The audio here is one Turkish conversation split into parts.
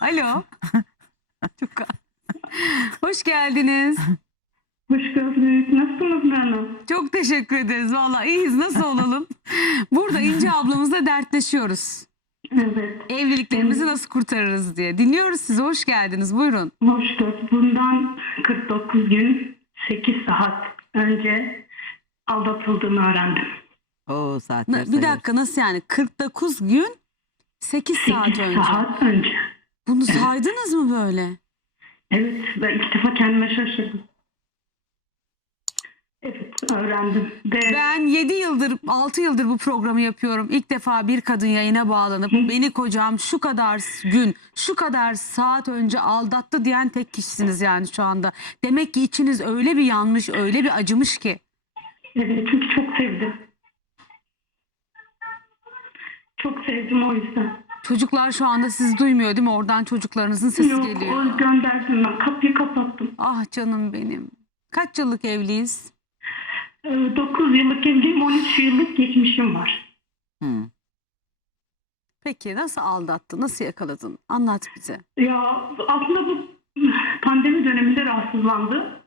Alo. Çok Hoş geldiniz. Hoş geldiniz. Nasılsınız Nana? Çok teşekkür ederiz. Vallahi iyiyiz. Nasıl olalım? Burada İnce ablamızla dertleşiyoruz. Evet. Evliliklerimizi nasıl kurtarırız diye. Dinliyoruz sizi. Hoş geldiniz. Buyurun. Hoş geldiniz. Bundan 49 gün 8 saat önce aldatıldığını öğrendim. O saatler Na- Bir dakika nasıl yani? 49 gün 8 saat 8 önce. saat önce. Bunu saydınız mı böyle? Evet. Ben ilk defa kendime şaşırdım. Evet öğrendim. Ve Ben 7 yıldır 6 yıldır bu programı yapıyorum. İlk defa bir kadın yayına bağlanıp beni kocam şu kadar gün şu kadar saat önce aldattı diyen tek kişisiniz yani şu anda. Demek ki içiniz öyle bir yanmış öyle bir acımış ki. evet, çünkü çok sevdim. Çok sevdim o yüzden. Çocuklar şu anda sizi duymuyor değil mi? Oradan çocuklarınızın sesi Yok geliyor. o gönderdim ben. Kapıyı kapattım. Ah canım benim. Kaç yıllık evliyiz? 9 yıllık evliyim. 13 yıllık geçmişim var. Hı. Peki nasıl aldattı? Nasıl yakaladın? Anlat bize. Ya aslında bu pandemi döneminde rahatsızlandı.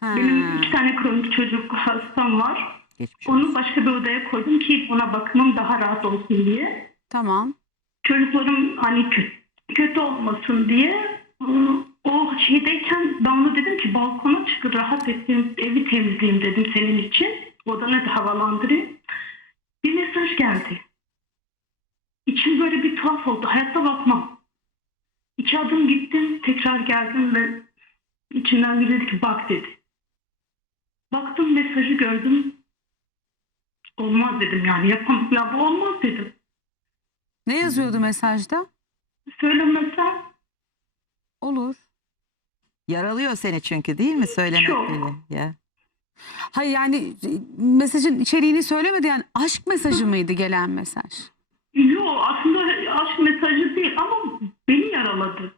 Ha. Benim iki tane kronik çocuk hastam var. Geçmiş olsun. Onu başka bir odaya koydum ki ona bakımım daha rahat olsun diye. Tamam. Çocuklarım hani kötü, olmasın diye o şeydeyken ben ona dedim ki balkona çıkıp rahat ettim evi temizleyeyim dedim senin için. Odanı da havalandırayım. Bir mesaj geldi. İçim böyle bir tuhaf oldu. Hayatta bakmam. İki adım gittim tekrar geldim ve içinden biri dedi ki bak dedi. Baktım mesajı gördüm. Olmaz dedim yani yapamam. Ya bu olmaz dedim. Ne yazıyordu mesajda? Söylemesem Olur. Yaralıyor seni çünkü değil mi söylemek Çok. bile? Ya. Hayır yani e, mesajın içeriğini söylemedi yani aşk mesajı mıydı gelen mesaj? Yok aslında aşk mesajı değil ama beni yaraladı.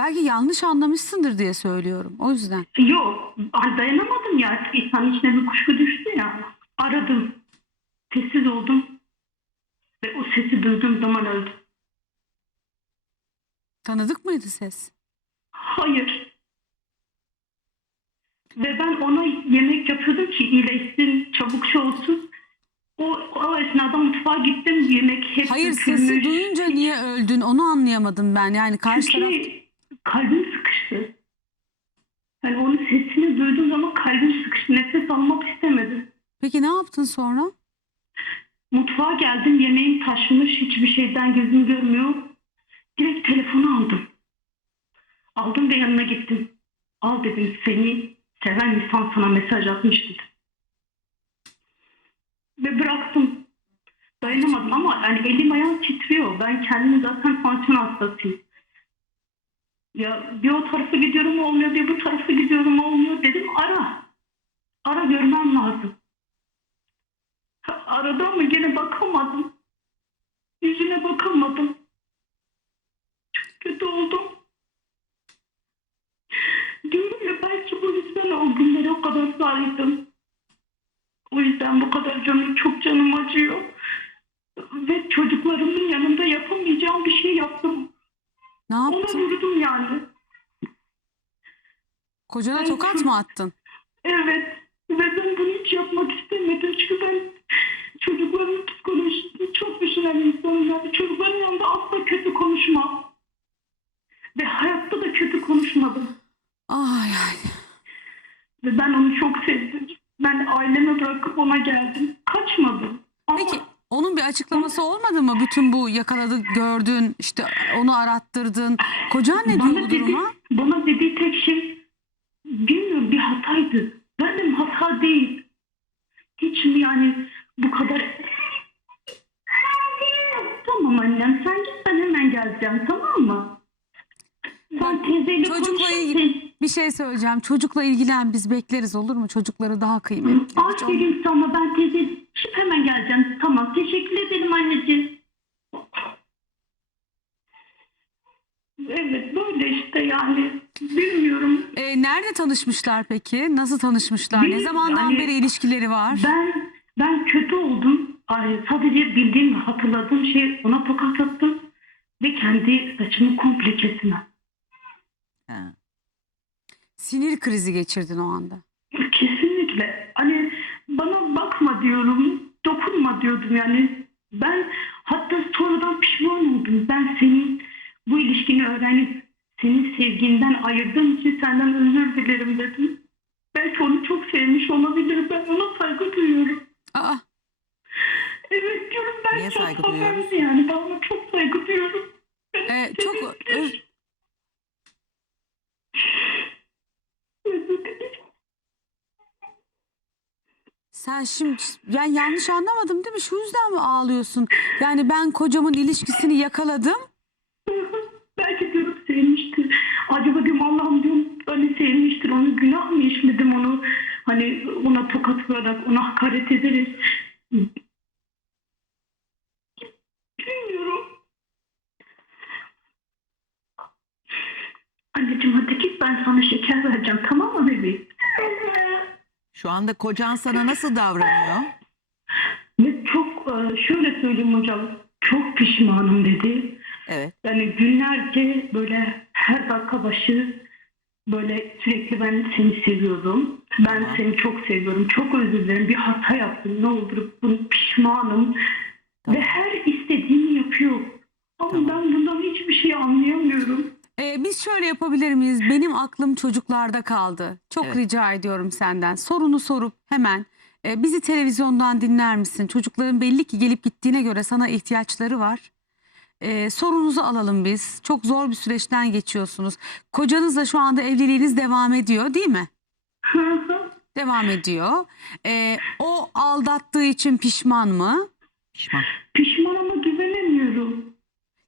Belki yanlış anlamışsındır diye söylüyorum. O yüzden. Yok dayanamadım ya artık insan içine bir kuşku düştü ya. Aradım. Sessiz oldum. Sesi duyduğum zaman öldüm. Tanıdık mıydı ses? Hayır. Ve ben ona yemek yapıyordum ki iyileşsin, çabuk şey olsun. O, o esnada mutfağa gittim yemek hep Hayır dökülmüş. sesi duyunca niye öldün onu anlayamadım ben. Yani karşı taraf Çünkü kalbim sıkıştı. Yani onun sesini duyduğum zaman kalbim sıkıştı. Nefes almak istemedim. Peki ne yaptın sonra? Mutfağa geldim. Yemeğim taşmış. Hiçbir şeyden gözüm görmüyor. Direkt telefonu aldım. Aldım ve yanına gittim. Al dedim seni seven insan sana mesaj atmış dedim. Ve bıraktım. Dayanamadım ama yani elim ayağım titriyor. Ben kendimi zaten tansiyon hastasıyım. Ya bir o tarafa gidiyorum olmuyor, bir bu tarafa gidiyorum olmuyor dedim ara. Ara görmem lazım. Arada ama gene bakamadım. Yüzüne bakamadım. Çok kötü oldum. Diyorum ya belki bu yüzden o günleri o kadar saydım. O yüzden bu kadar canım çok canım acıyor. Ve çocuklarımın yanında yapamayacağım bir şey yaptım. Ne Ona yaptın? vurdum yani. Kocana Ben tokat mı attın? Evet. Ve ben bunu hiç yapmak istemedim. Çünkü ben çocukların psikolojisini çok düşünen insanım. Yani çocukların yanında asla kötü konuşmam. Ve hayatta da kötü konuşmadım. Ay ay. Ve ben onu çok sevdim. Ben ailemi bırakıp ona geldim. Kaçmadım. Ama Peki onun bir açıklaması olmadı mı? Bütün bu yakaladı, gördün, işte onu arattırdın. Kocan ne diyor bana, bu dedi, duruma? bana dediği tek şey bilmiyorum bir hataydı. Ben de hata değil. Hiç mi yani bu kadar Tamam annem sen git ben hemen geleceğim tamam mı? Sen teyzeyle çocukla konuşursun. ilgili- Bir şey söyleyeceğim. Çocukla ilgilen biz bekleriz olur mu? Çocukları daha kıymetli. Aferin sana ben teyze çık hemen geleceğim. Tamam teşekkür ederim anneciğim. Evet böyle işte yani bilmiyorum. Ee, nerede tanışmışlar peki? Nasıl tanışmışlar? Ne Bil- zamandan yani- beri ilişkileri var? Ben ben kötü oldum. Sadece bildiğim ve hatırladığım şey ona tokat attım. ve kendi saçımı komple kesmem. Ha. Sinir krizi geçirdin o anda. Kesinlikle. Hani bana bakma diyorum, dokunma diyordum yani. Ben hatta sonradan pişman oldum. Ben senin bu ilişkini öğrenip senin sevginden ayırdığım için senden özür dilerim dedim. Belki onu çok sevmiş olabilir. Ben ona saygı duyuyorum. Aa, Evet diyorum ben Niye çok saygı duyuyoruz? Yani ben ona çok saygı duyuyorum. e, çok öz- sen şimdi ben yanlış anlamadım değil mi? Şu yüzden mi ağlıyorsun? Yani ben kocamın ilişkisini yakaladım. Belki diyorum sevmiştir. Acaba diyorum Allah'ım diyorum hani sevmiştir onu günah mı işledim onu hani ona tokat vurarak ona hakaret ederiz. Bilmiyorum. Anneciğim hadi git ben sana şeker vereceğim tamam mı bebeğim? Şu anda kocan sana nasıl davranıyor? Ve çok e, şöyle söyleyeyim hocam çok pişmanım dedi. Evet. Yani günlerce böyle her dakika başı böyle sürekli ben seni seviyorum. Ben Tamam. seni çok seviyorum. Çok özür dilerim. Bir hata yaptım. Ne olur bunu pişmanım. Tamam. Ve her istediğimi yapıyor. Ama Tamam. ben bundan hiçbir şey anlayamıyorum. E, biz şöyle yapabilir miyiz? Benim aklım çocuklarda kaldı. Çok Evet. rica ediyorum senden. Sorunu sorup hemen e, bizi televizyondan dinler misin? Çocukların belli ki gelip gittiğine göre sana ihtiyaçları var. E, sorunuzu alalım biz. Çok zor bir süreçten geçiyorsunuz. Kocanızla şu anda evliliğiniz devam ediyor değil mi? Devam ediyor. E, o aldattığı için pişman mı? Pişman. Pişman ama güvenemiyorum.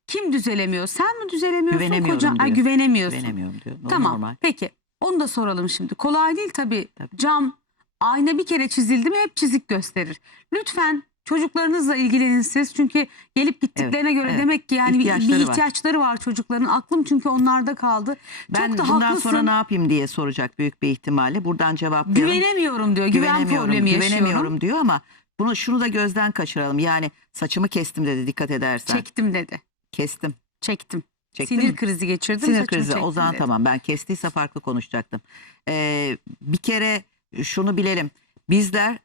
Kim düzelemiyor? Sen mi düzelemiyorsun? Güvenemiyorum kocan? Ay, diyor. güvenemiyorsun. Güvenemiyorum diyor. O Tamam. Normal. Peki. Onu da soralım şimdi. Kolay değil tabii. Tabii. Cam ayna bir kere çizildi mi hep çizik gösterir. Lütfen çocuklarınızla ilgilenin siz. Çünkü gelip gittiklerine göre evet. demek ki yani bir- bir, İhtiyaçları var. ihtiyaçları var çocukların. Aklım çünkü onlarda kaldı. Ben Çok da bundan haklısın. sonra ne yapayım diye soracak büyük bir ihtimalle. Buradan cevaplayalım. Güvenemiyorum diyor. Güven problemi yaşıyorum. güvenemiyorum diyor ama bunu şunu da gözden kaçıralım. Yani saçımı kestim dedi dikkat edersen. Çektim dedi. Kestim. Çektim. Çektim Sinir mi? krizi geçirdim. Sinir krizi o zaman dedi. tamam ben kestiyse farklı konuşacaktım. Ee, bir kere şunu bilelim bizler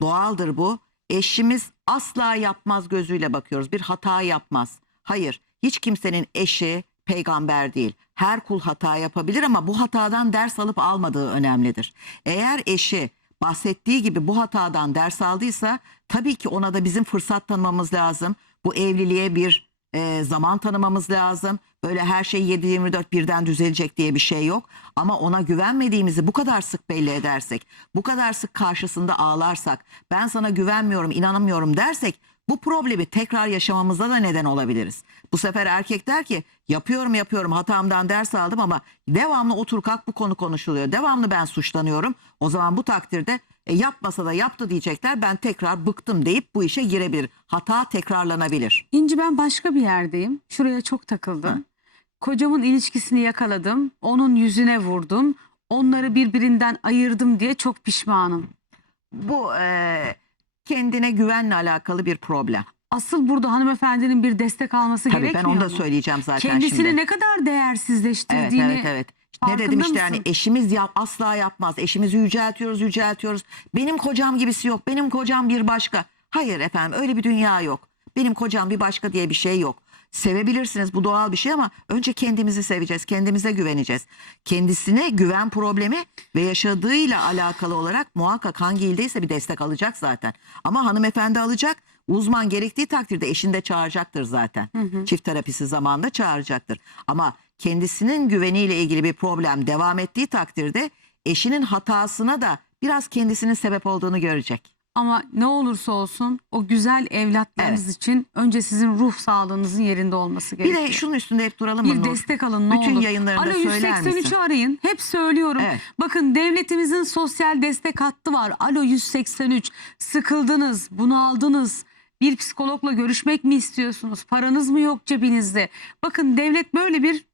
doğaldır bu eşimiz asla yapmaz gözüyle bakıyoruz bir hata yapmaz. Hayır hiç kimsenin eşi peygamber değil. Her kul hata yapabilir ama bu hatadan ders alıp almadığı önemlidir. Eğer eşi bahsettiği gibi bu hatadan ders aldıysa tabii ki ona da bizim fırsat tanımamız lazım. Bu evliliğe bir e, zaman tanımamız lazım. Böyle her şey 7-24 birden düzelecek diye bir şey yok. Ama ona güvenmediğimizi bu kadar sık belli edersek, bu kadar sık karşısında ağlarsak, ben sana güvenmiyorum, inanamıyorum dersek bu problemi tekrar yaşamamıza da neden olabiliriz. Bu sefer erkek der ki yapıyorum yapıyorum hatamdan ders aldım ama devamlı otur kalk bu konu konuşuluyor. Devamlı ben suçlanıyorum. O zaman bu takdirde e, yapmasa da yaptı diyecekler ben tekrar bıktım deyip bu işe girebilir. Hata tekrarlanabilir. İnci ben başka bir yerdeyim. Şuraya çok takıldım. Ha. Kocamın ilişkisini yakaladım. Onun yüzüne vurdum. Onları birbirinden ayırdım diye çok pişmanım. Bu e, kendine güvenle alakalı bir problem. Asıl burada hanımefendinin bir destek alması Tabii gerekmiyor ben onu da mu? söyleyeceğim zaten Kendisini şimdi. ne kadar Evet değersizleştirdiğini evet evet. Ne dedim işte yani eşimiz yap, asla yapmaz. Eşimizi yüceltiyoruz yüceltiyoruz. Benim kocam gibisi yok. Benim kocam bir başka. Hayır efendim öyle bir dünya yok. Benim kocam bir başka diye bir şey yok. Sevebilirsiniz bu doğal bir şey ama önce kendimizi seveceğiz. Kendimize güveneceğiz. Kendisine güven problemi ve yaşadığıyla alakalı olarak muhakkak hangi ildeyse bir destek alacak zaten. Ama hanımefendi alacak. Uzman gerektiği takdirde eşini de çağıracaktır zaten. Çift terapisi zamanında çağıracaktır. Ama kendisinin güveniyle ilgili bir problem devam ettiği takdirde eşinin hatasına da biraz kendisinin sebep olduğunu görecek. Ama ne olursa olsun o güzel evlatlarınız için önce sizin ruh sağlığınızın yerinde olması Bir gerekiyor. de şunun üstünde hep duralım mı bir Nur? destek alın ne Bütün olur. yayınlarında Alo söyler 183'ü misin? arayın. Hep söylüyorum. Evet. Bakın devletimizin sosyal destek hattı var. Alo 183. Sıkıldınız, bunaldınız. Bir psikologla görüşmek mi istiyorsunuz? Paranız mı yok cebinizde? Bakın devlet böyle bir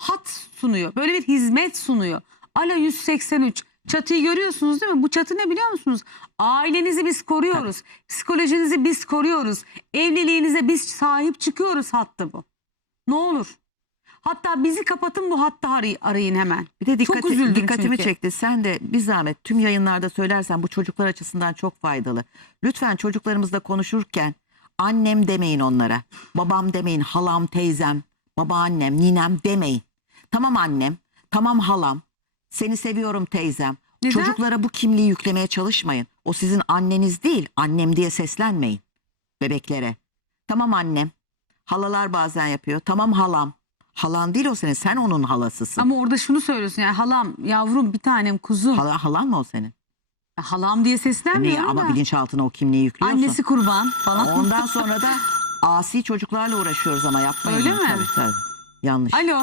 hat sunuyor. Böyle bir hizmet sunuyor. Alo 183. Çatıyı görüyorsunuz değil mi? Bu çatı ne biliyor musunuz? Ailenizi biz koruyoruz. Psikolojinizi biz koruyoruz. Evliliğinize biz sahip çıkıyoruz hattı bu. Ne olur. Hatta bizi kapatın bu hatta aray- arayın hemen. Bir de Çok dikkati, üzüldüm dikkatimi çünkü. çekti. Sen de bir zahmet tüm yayınlarda söylersen bu çocuklar açısından çok faydalı. Lütfen çocuklarımızla konuşurken annem demeyin onlara. Babam demeyin, halam, teyzem, babaannem, ninem demeyin. Tamam annem, tamam halam, seni seviyorum teyzem. Neden? Çocuklara bu kimliği yüklemeye çalışmayın. O sizin anneniz değil, annem diye seslenmeyin bebeklere. Tamam annem, halalar bazen yapıyor. Tamam halam, halan değil o senin, sen onun halasısın. Ama orada şunu söylüyorsun yani halam yavrum bir tanem kuzum. Hala, halan mı o senin? halam diye seslenmiyor Ama da. bilinçaltına o kimliği yüklüyorsun. Annesi kurban falan. Ondan sonra da asi çocuklarla uğraşıyoruz ama yapmayın. Öyle mi? Tabii tabii. Yanlış. Alo.